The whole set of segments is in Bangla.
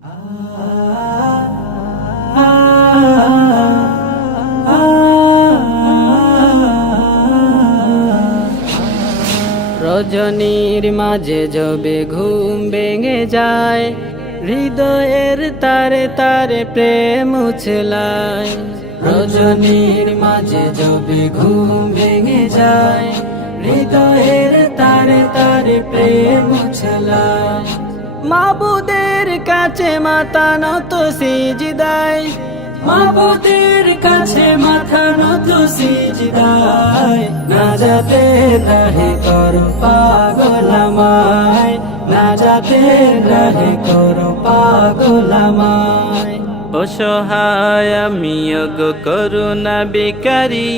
রজনীর মাঝে যবে ঘুম ভেঙে যায়, হৃদয়ের তারে তারে প্রেম উছলায়। রজনীর মাঝে যবে ঘুম ভেঙে যায়, হৃদয়ের তারে তারে প্রেম উছলায়। মাবুদের কাছে মাথা নত সিজদায়, মাবুদের কাছে মাথা নত সিজদায়। নাজাতে রাহে করো পাগল আমায়, নাজাতে রাহে করো পাগল আমায়। অসহায় আমি ওগো করুণা বেকারি,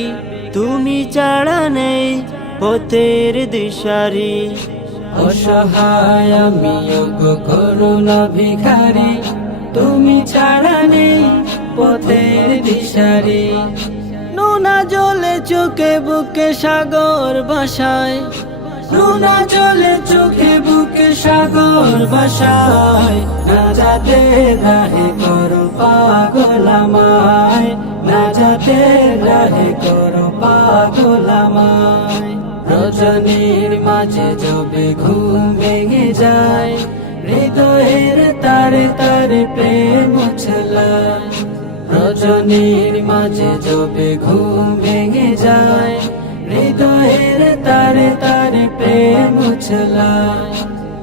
তুমি ছাড়া নেই পথের দিশারি। অসহায় আমি ওগো করুণা ভিখারি, তুমি ছাড়া নেই পথের দিশারি। নোনা জলে চোখে বুকে সাগর ভাসায়, নোনা জলে চোখে বুকে সাগর ভাসায়। নাজাতে রাহে করো পাগল আমায়, নাজাতে রাহে করো পাগল আমায়। রজনীর মাঝে যবে ঘুম ভেঙে যায়, হৃদয়ের তারে তারে প্রেম উছলায়। রজনীর মাঝে যবে ঘুম ভেঙে যায়, হৃদয়ের তারে তারে প্রেম উছলায়।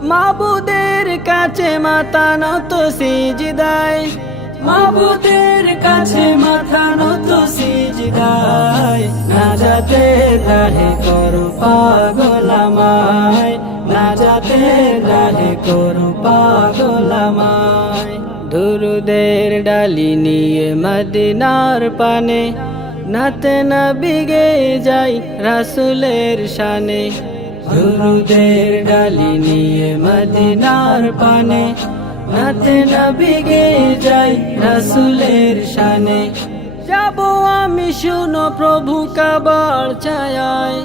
মাবুদের কাছে মাথা নত সিজদায়, মাবুদের কাছে মাথা নত সিজদায়। নাজাতে রাহে করো পাগল আমায়, নাজাতে রাহে করো পাগল আমায়। দুরুদের ডালি নিয়ে মদিনার পানে, নাতে নবী গে যাই রাসূলের শানে। দুরুদের ডালি নিয়ে মদিনার পানে, নাতে নবী গে যাই রাসূলের শানে। যাবো আমি শুনো প্রভু কাবার ছায়ায়,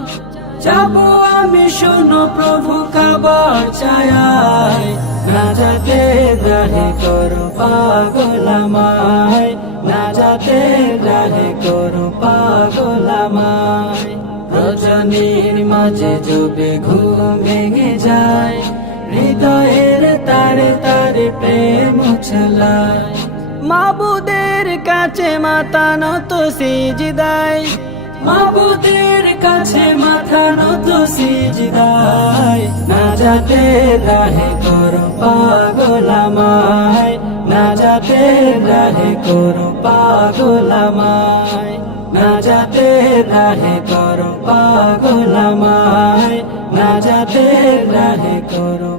যাবো আমি শুনো প্রভু কাবার ছায়ায়। নাজাতে রাহে করো পাগল আমায়, নাজাতে রাহে করো পাগল আমায়। রজনীর মাঝে যবে ঘুম ভেঙে যায়, হৃদয়ের তারে তারে প্রেম উছলায়। মাবুদের কাছে মাথা নত সিজদায়, মাবুদের কাছে মাথা নত সিজদায়। নাজাতে রাহে করো পাগল আমায়, নাজাতে রাহে করো পাগল আমায়, নাজাতে রাহে করো পাগল আমায়, নাজাতে রাহে করো